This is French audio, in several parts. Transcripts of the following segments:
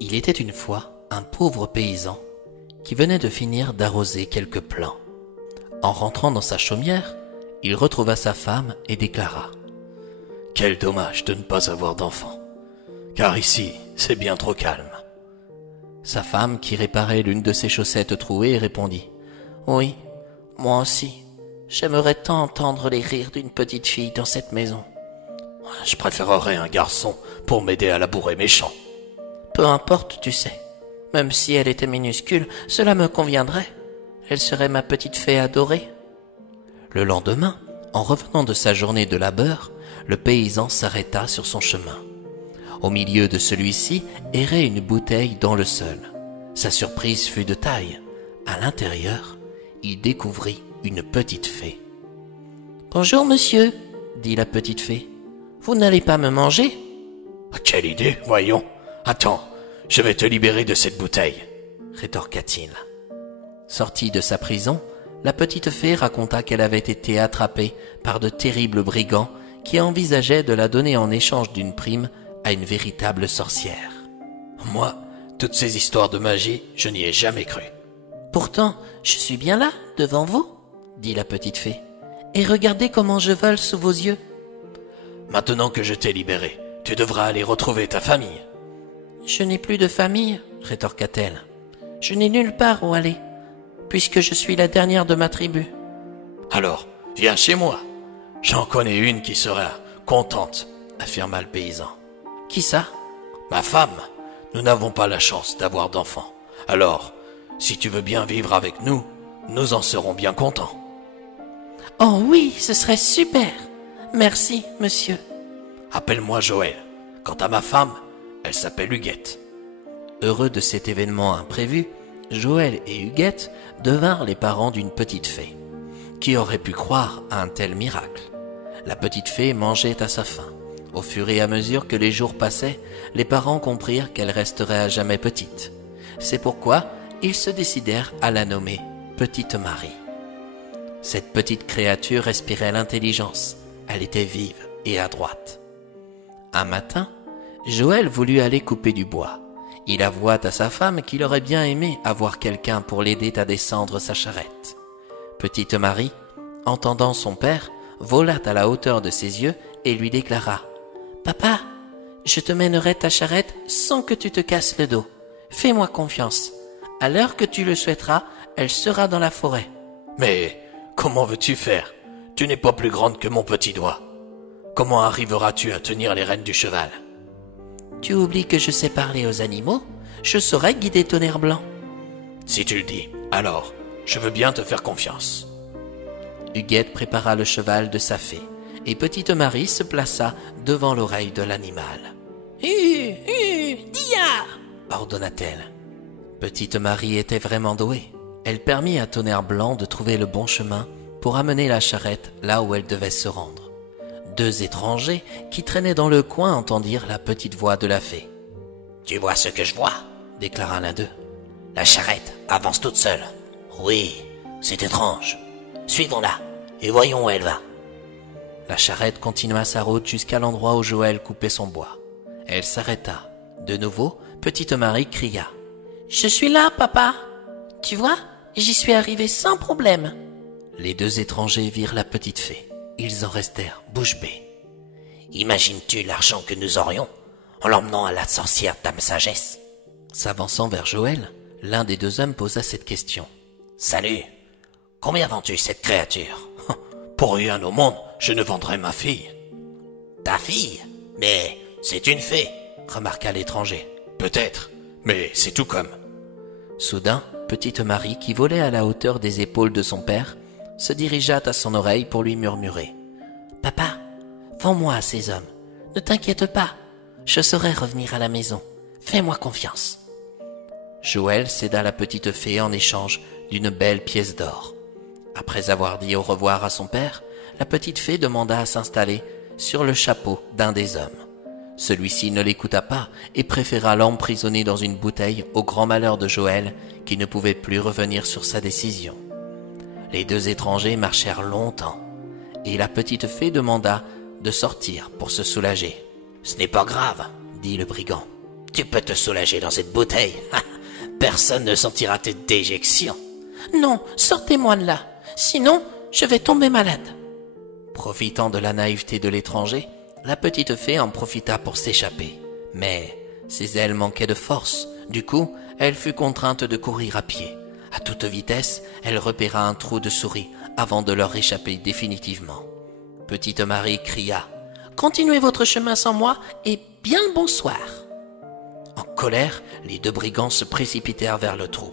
Il était une fois un pauvre paysan qui venait de finir d'arroser quelques plants. En rentrant dans sa chaumière, il retrouva sa femme et déclara: « Quel dommage de ne pas avoir d'enfant, car ici c'est bien trop calme. » Sa femme, qui réparait l'une de ses chaussettes trouées, répondit: « Oui, moi aussi, j'aimerais tant entendre les rires d'une petite fille dans cette maison. »« Je préférerais un garçon pour m'aider à labourer mes champs. »« Peu importe, tu sais. Même si elle était minuscule, cela me conviendrait. Elle serait ma petite fée adorée. » Le lendemain, en revenant de sa journée de labeur, le paysan s'arrêta sur son chemin. Au milieu de celui-ci errait une bouteille dans le sol. Sa surprise fut de taille. À l'intérieur, il découvrit une petite fée. « Bonjour, monsieur, » dit la petite fée. « Vous n'allez pas me manger ?»« Quelle idée, voyons. Attends, je vais te libérer de cette bouteille, » rétorqua-t-il. Sortie de sa prison, la petite fée raconta qu'elle avait été attrapée par de terribles brigands qui envisageaient de la donner en échange d'une prime à une véritable sorcière. « Moi, toutes ces histoires de magie, je n'y ai jamais cru. »« Pourtant, je suis bien là, devant vous, » dit la petite fée. « Et regardez comment je vole sous vos yeux. »« Maintenant que je t'ai libéré, tu devras aller retrouver ta famille. »« Je n'ai plus de famille, » rétorqua-t-elle. « Je n'ai nulle part où aller, puisque je suis la dernière de ma tribu. »« Alors, viens chez moi. J'en connais une qui sera contente, » affirma le paysan. « Qui ça ? »« Ma femme. Nous n'avons pas la chance d'avoir d'enfants. Alors, si tu veux bien vivre avec nous, nous en serons bien contents. »« Oh oui, ce serait super. Merci, monsieur. »« Appelle-moi Joël. Quant à ma femme, elle s'appelle Huguette. » Heureux de cet événement imprévu, Joël et Huguette devinrent les parents d'une petite fée. Qui aurait pu croire à un tel miracle ? La petite fée mangeait à sa faim. Au fur et à mesure que les jours passaient, les parents comprirent qu'elle resterait à jamais petite. C'est pourquoi ils se décidèrent à la nommer Petite Marie. Cette petite créature respirait l'intelligence. Elle était vive et adroite. Un matin, Joël voulut aller couper du bois. Il avoua à sa femme qu'il aurait bien aimé avoir quelqu'un pour l'aider à descendre sa charrette. Petite Marie, entendant son père, vola à la hauteur de ses yeux et lui déclara: « Papa, je te mènerai ta charrette sans que tu te casses le dos. Fais-moi confiance. À l'heure que tu le souhaiteras, elle sera dans la forêt. »« Mais comment veux-tu faire ? Tu n'es pas plus grande que mon petit doigt. Comment arriveras-tu à tenir les rênes du cheval ? » ?»« Tu oublies que je sais parler aux animaux ? Je saurais guider ton nerf blanc. »« Si tu le dis, alors je veux bien te faire confiance. » Huguette prépara le cheval de sa fée, et Petite Marie se plaça devant l'oreille de l'animal. « Dia !» ordonna-t-elle. Petite Marie était vraiment douée. Elle permit à Tonnerre Blanc de trouver le bon chemin pour amener la charrette là où elle devait se rendre. Deux étrangers qui traînaient dans le coin entendirent la petite voix de la fée. « Tu vois ce que je vois ?» déclara l'un d'eux. « La charrette avance toute seule. »« Oui, c'est étrange. Suivons-la et voyons où elle va. » La charrette continua sa route jusqu'à l'endroit où Joël coupait son bois. Elle s'arrêta. De nouveau, Petite Marie cria: « Je suis là, papa. Tu vois, j'y suis arrivée sans problème. » Les deux étrangers virent la petite fée. Ils en restèrent bouche bée. « Imagines-tu l'argent que nous aurions en l'emmenant à la sorcière Dame Sagesse ?» S'avançant vers Joël, l'un des deux hommes posa cette question. « Salut, combien vends-tu cette créature ?»« Pour rien au monde, je ne vendrai ma fille. »« Ta fille ? Mais c'est une fée, » remarqua l'étranger. « Peut-être, mais c'est tout comme. » Soudain, Petite Marie, qui volait à la hauteur des épaules de son père, se dirigea à son oreille pour lui murmurer: « Papa, vends-moi à ces hommes. Ne t'inquiète pas, je saurai revenir à la maison. Fais-moi confiance. » Joël céda la petite fée en échange d'une belle pièce d'or. Après avoir dit au revoir à son père, la petite fée demanda à s'installer sur le chapeau d'un des hommes. Celui-ci ne l'écouta pas et préféra l'emprisonner dans une bouteille au grand malheur de Joël, qui ne pouvait plus revenir sur sa décision. Les deux étrangers marchèrent longtemps, et la petite fée demanda de sortir pour se soulager. « Ce n'est pas grave, » dit le brigand. « Tu peux te soulager dans cette bouteille. Personne ne sentira tes déjections. Non, sortez-moi de là, sinon je vais tomber malade. Profitant de la naïveté de l'étranger, la petite fée en profita pour s'échapper. Mais ses ailes manquaient de force. Du coup, elle fut contrainte de courir à pied. À toute vitesse, elle repéra un trou de souris avant de leur échapper définitivement. Petite Marie cria « Continuez votre chemin sans moi et bien le bonsoir !» En colère, les deux brigands se précipitèrent vers le trou.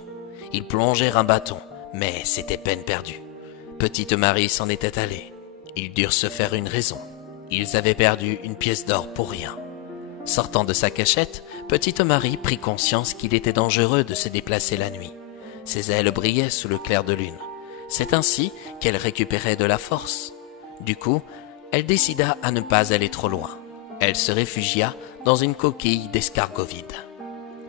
Ils plongèrent un bâton, mais c'était peine perdue. Petite Marie s'en était allée. Ils durent se faire une raison. Ils avaient perdu une pièce d'or pour rien. Sortant de sa cachette, Petite Marie prit conscience qu'il était dangereux de se déplacer la nuit. Ses ailes brillaient sous le clair de lune. C'est ainsi qu'elle récupérait de la force. Du coup, elle décida à ne pas aller trop loin. Elle se réfugia dans une coquille d'escargot vide.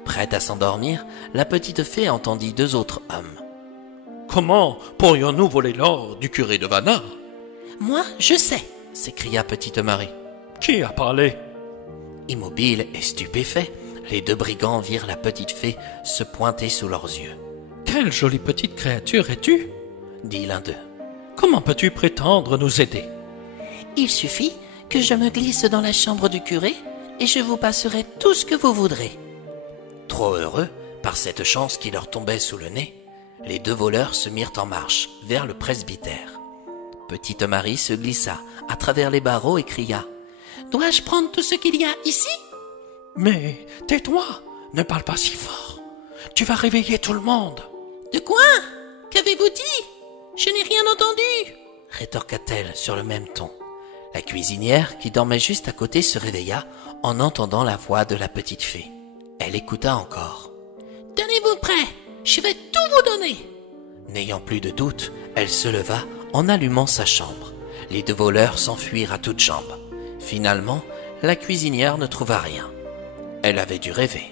Prête à s'endormir, la petite fée entendit deux autres hommes. « Comment pourrions-nous voler l'or du curé de Vanna ?»« Moi, je sais !» s'écria Petite Marie. « Qui a parlé ?» Immobiles et stupéfaits, les deux brigands virent la petite fée se pointer sous leurs yeux. « Quelle jolie petite créature es-tu » dit l'un d'eux. « Comment peux-tu prétendre nous aider ?»« Il suffit que je me glisse dans la chambre du curé et je vous passerai tout ce que vous voudrez. » Trop heureux par cette chance qui leur tombait sous le nez, les deux voleurs se mirent en marche vers le presbytère. Petite Marie se glissa à travers les barreaux et cria « Dois-je prendre tout ce qu'il y a ici ?»« Mais tais-toi, ne parle pas si fort. Tu vas réveiller tout le monde. »« De quoi? Qu'avez-vous dit? Je n'ai rien entendu !» rétorqua-t-elle sur le même ton. La cuisinière, qui dormait juste à côté, se réveilla en entendant la voix de la petite fée. Elle écouta encore. « Tenez-vous prêts, je vais tout vous donner !» N'ayant plus de doute, elle se leva en allumant sa chambre. Les deux voleurs s'enfuirent à toutes jambes. Finalement, la cuisinière ne trouva rien. Elle avait dû rêver.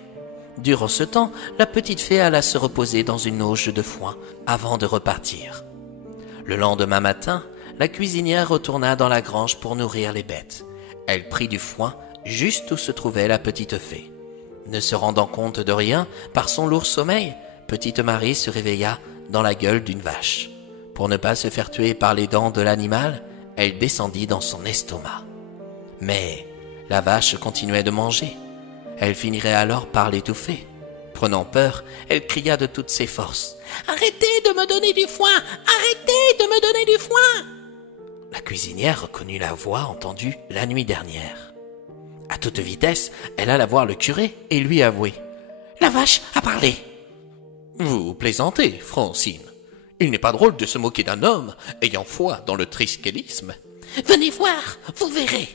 Durant ce temps, la petite fée alla se reposer dans une auge de foin avant de repartir. Le lendemain matin, la cuisinière retourna dans la grange pour nourrir les bêtes. Elle prit du foin juste où se trouvait la petite fée. Ne se rendant compte de rien par son lourd sommeil, Petite Marie se réveilla dans la gueule d'une vache. Pour ne pas se faire tuer par les dents de l'animal, elle descendit dans son estomac. Mais la vache continuait de manger. Elle finirait alors par l'étouffer. Prenant peur, elle cria de toutes ses forces. « Arrêtez de me donner du foin! Arrêtez de me donner du foin !» La cuisinière reconnut la voix entendue la nuit dernière. À toute vitesse, elle alla voir le curé et lui avouer. « La vache a parlé !»« Vous plaisantez, Francine. Il n'est pas drôle de se moquer d'un homme ayant foi dans le triskéllisme. »« Venez voir, vous verrez !»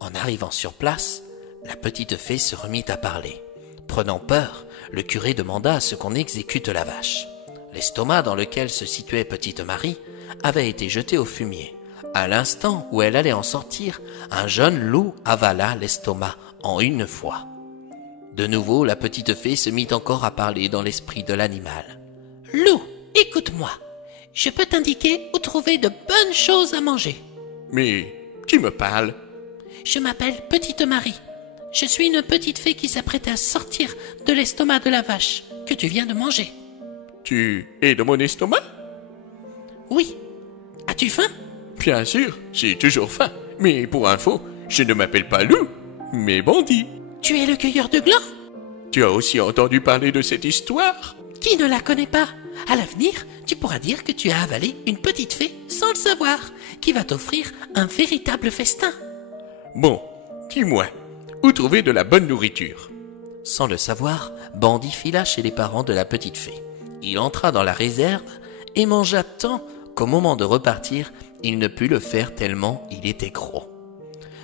En arrivant sur place, la petite fée se remit à parler. Prenant peur, le curé demanda à ce qu'on exécute la vache. L'estomac dans lequel se situait Petite Marie avait été jeté au fumier. À l'instant où elle allait en sortir, un jeune loup avala l'estomac en une fois. De nouveau, la petite fée se mit encore à parler dans l'esprit de l'animal. « Loup, écoute-moi. Je peux t'indiquer où trouver de bonnes choses à manger. »« Mais qui me parle ?»« Je m'appelle Petite Marie. Je suis une petite fée qui s'apprête à sortir de l'estomac de la vache que tu viens de manger. »« Tu es de mon estomac ?»« Oui. As-tu faim ?»« Bien sûr, j'ai toujours faim. Mais pour info, je ne m'appelle pas loup, mais bandit. »« Tu es le cueilleur de glands ?»« Tu as aussi entendu parler de cette histoire ?»« Qui ne la connaît pas? À l'avenir, tu pourras dire que tu as avalé une petite fée sans le savoir, qui va t'offrir un véritable festin. » Bon, dis-moi, où trouver de la bonne nourriture ? Sans le savoir, Bandit fila chez les parents de la petite fée. Il entra dans la réserve et mangea tant qu'au moment de repartir, il ne put le faire tellement il était gros.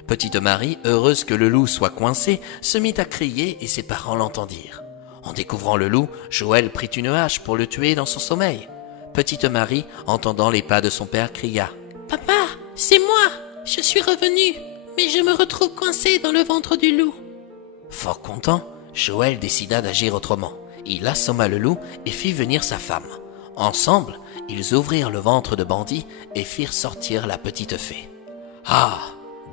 Petite Marie, heureuse que le loup soit coincé, se mit à crier et ses parents l'entendirent. En découvrant le loup, Joël prit une hache pour le tuer dans son sommeil. Petite Marie, entendant les pas de son père, cria « Papa, c'est moi, je suis revenu, mais je me retrouve coincé dans le ventre du loup. » Fort content, Joël décida d'agir autrement. Il assomma le loup et fit venir sa femme. Ensemble, ils ouvrirent le ventre de Bandit et firent sortir la petite fée. « Ah !»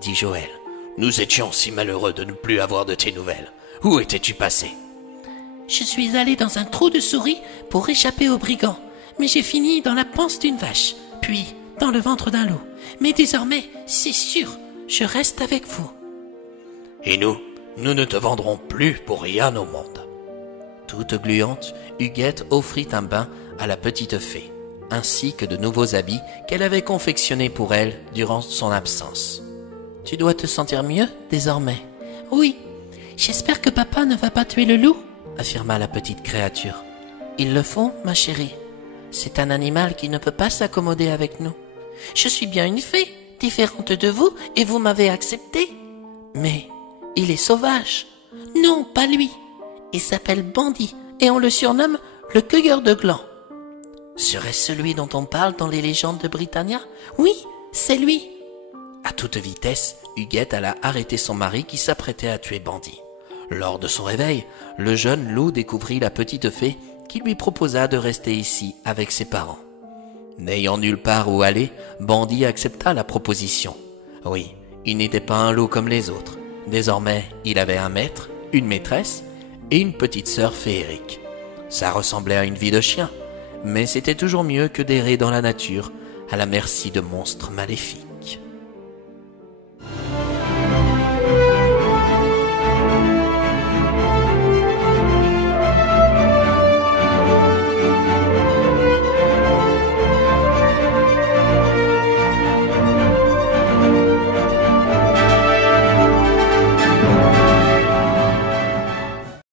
dit Joël, « nous étions si malheureux de ne plus avoir de tes nouvelles. Où étais-tu passé? Je suis allé dans un trou de souris pour échapper aux brigands, mais j'ai fini dans la panse d'une vache, puis dans le ventre d'un loup. Mais désormais, c'est sûr, je reste avec vous. Et nous ne te vendrons plus pour rien au monde. » Toute gluante, Huguette offrit un bain à la petite fée, ainsi que de nouveaux habits qu'elle avait confectionnés pour elle durant son absence. « Tu dois te sentir mieux désormais. »« Oui, j'espère que papa ne va pas tuer le loup, » affirma la petite créature. « Ils le font, ma chérie. C'est un animal qui ne peut pas s'accommoder avec nous. Je suis bien une fée, différente de vous, et vous m'avez acceptée. »« Mais il est sauvage. »« Non, pas lui. Il s'appelle Bandit, et on le surnomme le cueilleur de glands. »« Serait-ce celui dont on parle dans les légendes de Britannia ?»« Oui, c'est lui. » À toute vitesse, Huguette alla arrêter son mari qui s'apprêtait à tuer Bandit. Lors de son réveil, le jeune loup découvrit la petite fée qui lui proposa de rester ici avec ses parents. N'ayant nulle part où aller, Bandit accepta la proposition. Oui, il n'était pas un loup comme les autres. Désormais, il avait un maître, une maîtresse et une petite sœur féerique. Ça ressemblait à une vie de chien, mais c'était toujours mieux que d'errer dans la nature à la merci de monstres maléfiques.